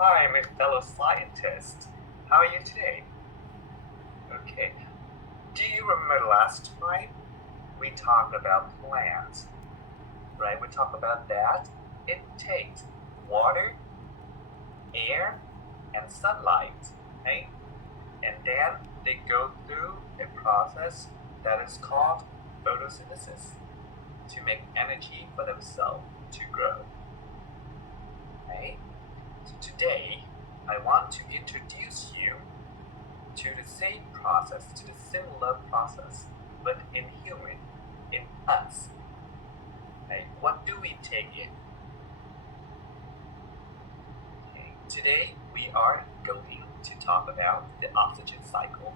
Hi, my fellow scientist. How are you today? Okay. Do you remember last time we talked about plants, right? We talked about that. It takes water, air, and sunlight, right? And then they go through a process that is called photosynthesis to make energy for themselves to grow, right? So today, I want to introduce you to the same process, to the similar process, but in human, in us. Right? What do we take in? Okay. Today we are going to talk about the oxygen cycles,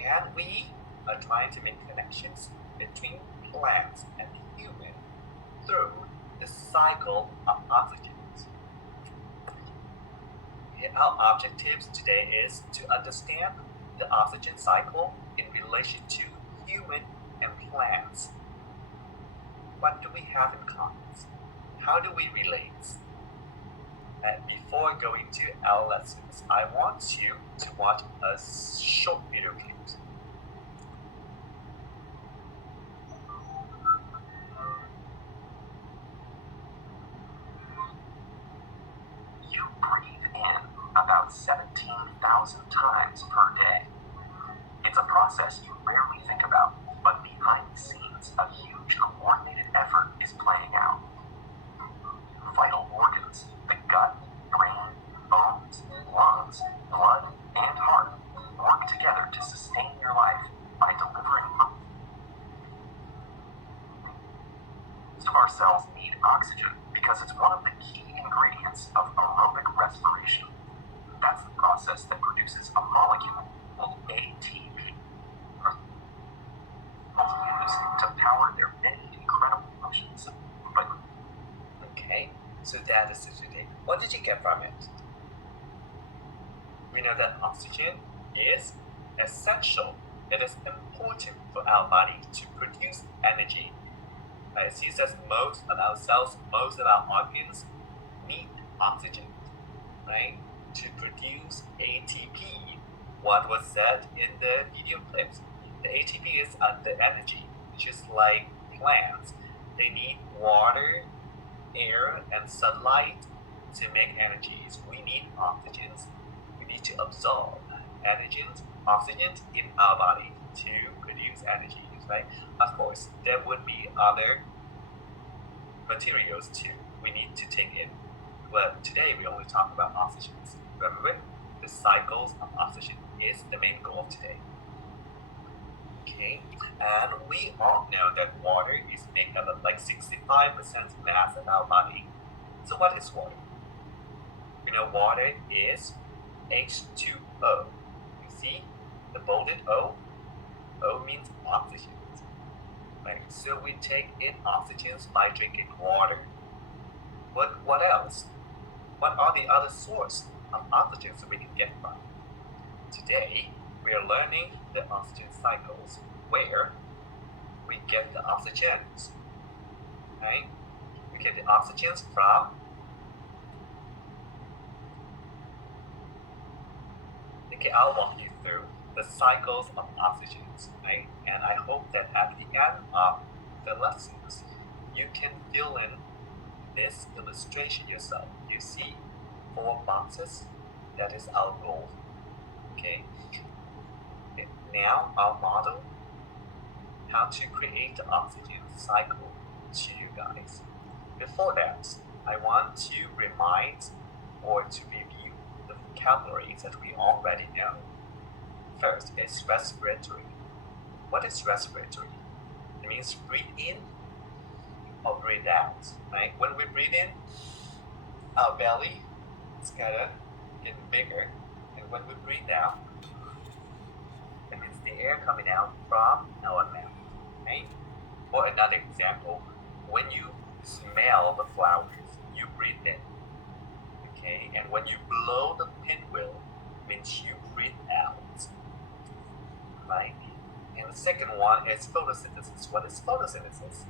and we are trying to make connections between plants and human through the cycle of oxygen. Our objectives today is to understand the oxygen cycle in relation to human and plants. What do we have in common? How do we relate? And before going to our lessons, I want you to watch a short video clip. You breathe in about 17,000 times per day. It's a process you rarely think about, but behind the scenes, a huge coordinated effort is playing out. Vital organs, the gut, brain, bones, lungs, blood, and heart work together to sustain your life by delivering. Most of our cells need oxygen because it's one of the key ingredients of aerobic respiration. That's the process that produces a molecule called ATP, used to power their many incredible functions. Okay, so that is it today. What did you get from it? We know that oxygen is essential. It is important for our body to produce energy. It seems that most of our cells, most of our organs need oxygen, right, to produce ATP. What was said in the video clips? The ATP is the energy, just like plants. They need water, air, and sunlight to make energies. We need oxygens. We need to absorb oxygen in our body to produce energies, right? Of course, there would be other materials too we need to take in. But today we only talk about oxygens. Remember, the cycles of oxygen is the main goal of today. Okay, and we all know that water is made up of like 65% mass of our body. So what is water? We know water is H2O. You see the bolded O? O means oxygen. Right? So we take in oxygens by drinking water. What else? What are the other sources of oxygens we can get from? Today, we are learning the oxygen cycles where we get the oxygens. Right? We get the oxygens from I'll walk you through the cycles of oxygens, right? And I hope that at the end of the lessons, you can fill in this illustration yourself. You see 4 boxes. That is our goal. Okay. Now I'll model how to create the oxygen cycle to you guys. Before that, I want to remind or to review the vocabularies that we already know. First is respiratory. What is respiratory? It means breathe in or breathe out, right? When we breathe in, our belly is kind of getting bigger, and when we breathe out, it means the air coming out from our mouth, right? Or another example, when you smell the flowers, you breathe in, okay? And when you blow the pinwheel, means you breathe out, right? And the second one is photosynthesis. What is photosynthesis?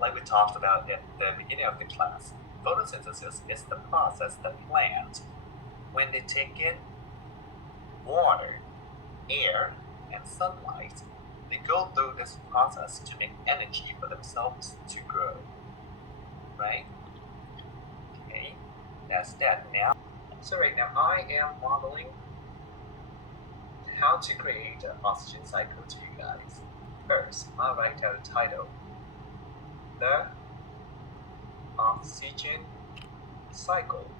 Like we talked about at the beginning of the class, photosynthesis is the process that plants, when they take in water, air, and sunlight, they go through this process to make energy for themselves to grow. Right? Okay, that's that now. So right now I am modeling how to create an oxygen cycle to you guys. First, I'll write out a title. The oxygen cycle.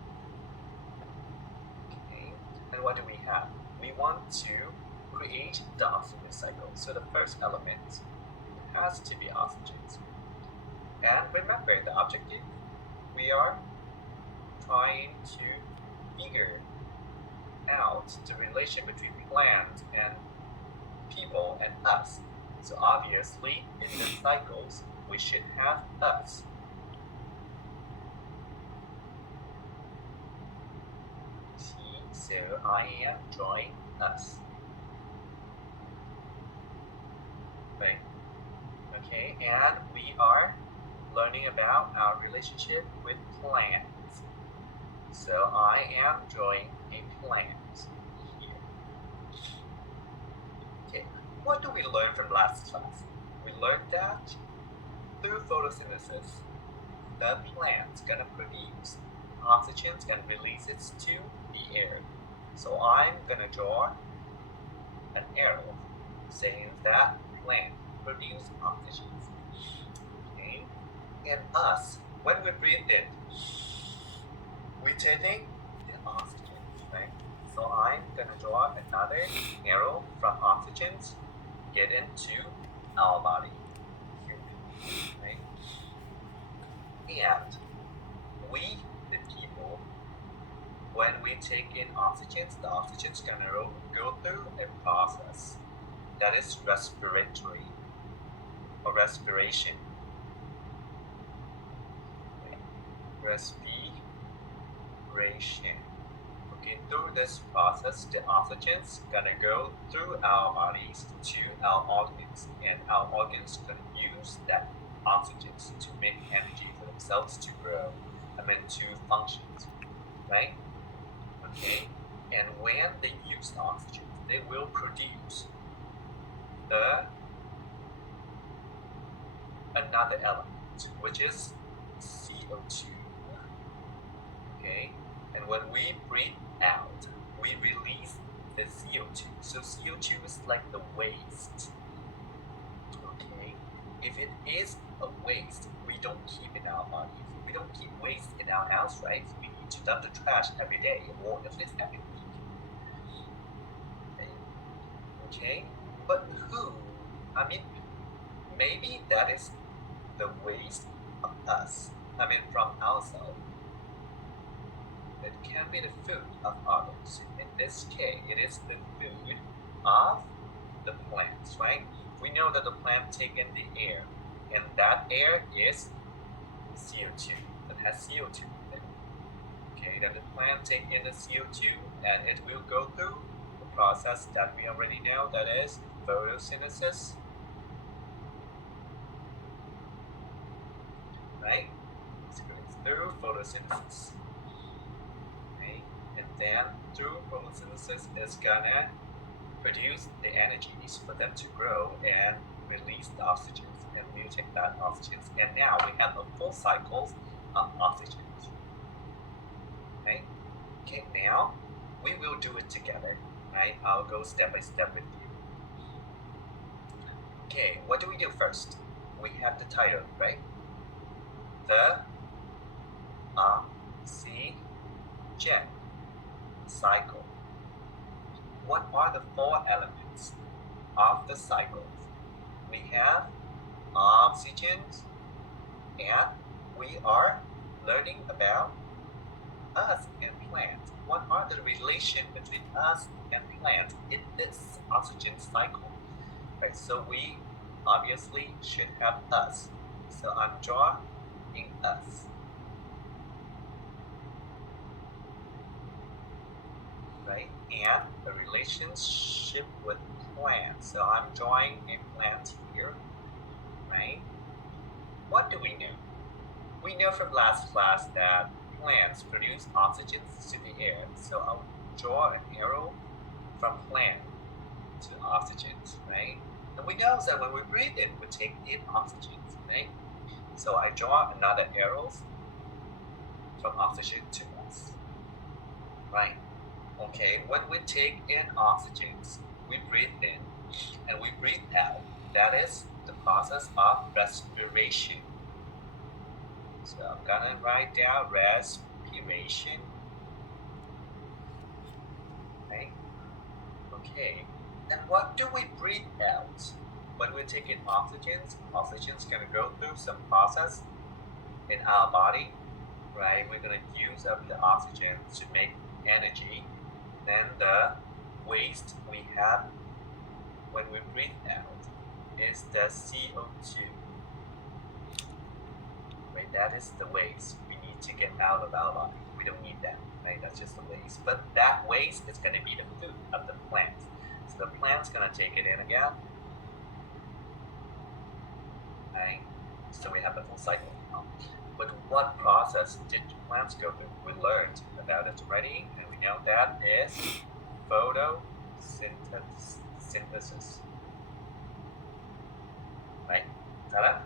Okay, and what do we have? We want to create the oxygen cycle. So the first element has to be oxygen. And remember the objective. We are trying to figure out the relation between plants and people and us. So obviously, in the cycles, we should have us. See, so I am drawing us. Right? Okay, and we are learning about our relationship with plants. So I am drawing a plant here. Okay, what do we learn from last class? We learned that through photosynthesis, the plant's gonna produce oxygen and release it to the air. So I'm gonna draw an arrow saying that plant produces oxygen. Okay, and us, when we breathe in, we're taking the oxygen, right? So I'm gonna draw another arrow from oxygen get into our body, right? And we, the people, when we take in oxygen, the oxygen's gonna go through a process that is respiratory or respiration. Respiration. Okay, through this process, the oxygen's gonna go through our bodies to our organs, and our organs gonna use that oxygen to make energy for themselves to grow, to function, right? Okay, and when they use oxygen, they will produce another element, which is CO2. Okay, and when we breathe out, we release the CO2. So CO2 is like the waste. Okay, if it is a waste, we don't keep in our bodies. We don't keep waste in our house, right? We need to dump the trash every day or at least every week. Okay, but who? Maybe that is the waste of us. From ourselves. It can be the food of others. In this case, it is the food of the plants, right? We know that the plant take in the air, and that air is CO2. That has CO2 in it. Okay, then the plant take in the CO2, and it will go through the process that we already know, that is photosynthesis. Right? It goes through photosynthesis. Okay? And then through photosynthesis, it's gonna produce the energies for them to grow and release the oxygen. And we'll take that oxygen. And now we have a full cycle of oxygen. Okay? Okay, now we will do it together. Right? I'll go step by step with you. Okay, what do we do first? We have the title, right? The oxygen cycle. What are the 4 elements of the cycle? We have oxygen, and we are learning about us and plants. What are the relation between us and plants in this oxygen cycle? Right, so we obviously should have us. So I'm drawing us. Right, and a relationship with plants. So I'm drawing a plant here. Right? What do we know? We know from last class that plants produce oxygen to the air. So I'll draw an arrow from plant to oxygen, right? And we know that when we breathe in, we take in oxygen, right? So I draw another arrow from oxygen to us, right? Okay, when we take in oxygen, we breathe in and we breathe out. That is the process of respiration. So I'm gonna write down respiration. Okay. Okay. And what do we breathe out? When we take in oxygen, oxygen's gonna go through some process in our body, right? We're gonna use up the oxygen to make energy. Then the waste we have when we breathe out is the CO2. Right? That is the waste we need to get out of our body. We don't need that, right? That's just the waste. But that waste is going to be the food of the plant. So the plant's going to take it in again, right? So we have the full cycle. But what process did plants go through? We learned about it already, and we know that is photosynthesis. Right? Ta-da!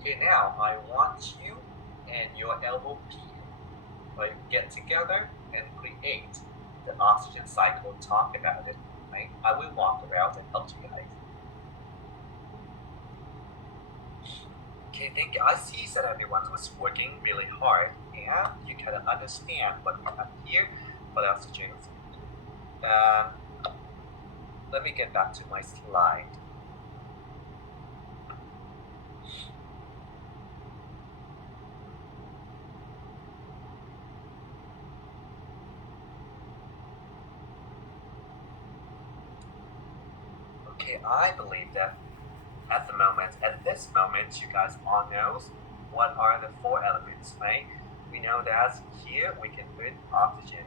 Okay, now I want you and your elbow P, right, get together and create the oxygen cycle. Talk about it, right? I will walk around and help you guys. Okay, thank you. I see that everyone was working really hard and you kind of understand what we have here for the oxygen. Let me get back to my slide. Okay, I believe that at this moment, you guys all know what are the 4 elements, right? We know that here we can put oxygen.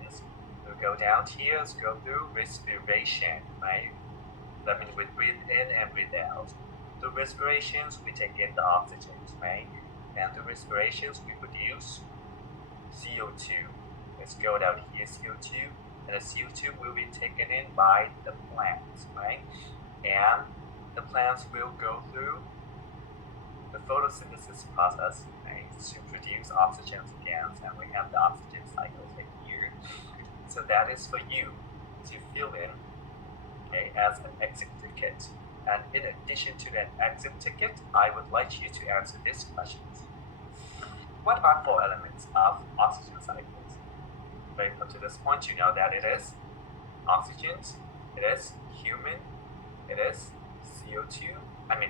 We'll go down here, let's go through respiration, right? That means we breathe in and breathe out. Through respirations, we take in the oxygen, right? And through respirations, we produce CO2. Let's go down here, CO2, and the CO2 will be taken in by the plants, right? And the plants will go through the photosynthesis process, right, to produce oxygen again, and we have the oxygen cycle here. So that is for you to fill in, okay, as an exit ticket. And in addition to that exit ticket, I would like you to answer these questions. What are 4 elements of oxygen cycles? Right up to this point, you know that it is oxygen, it is human, it is CO2.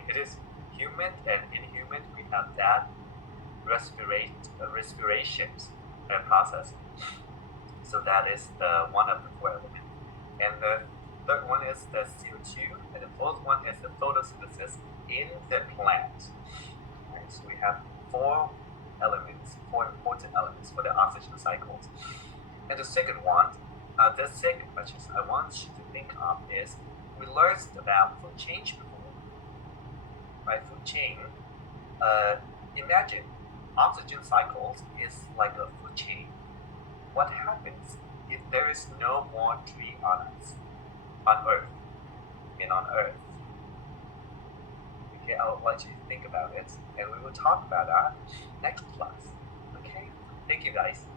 It is human, and in human we have that respirations process. So that is the one of the 4 elements. And the third one is the CO2, and the fourth one is the photosynthesis in the plant. Right, so we have 4 elements, 4 important elements for the oxygen cycles. And the second one, the second question I want you to think of is, we learned about food chain before. Right, food chain. Imagine oxygen cycles is like a food chain. What happens if there is no more tree on Earth? Okay, I would like you to think about it, and we will talk about that next class. Okay, thank you guys.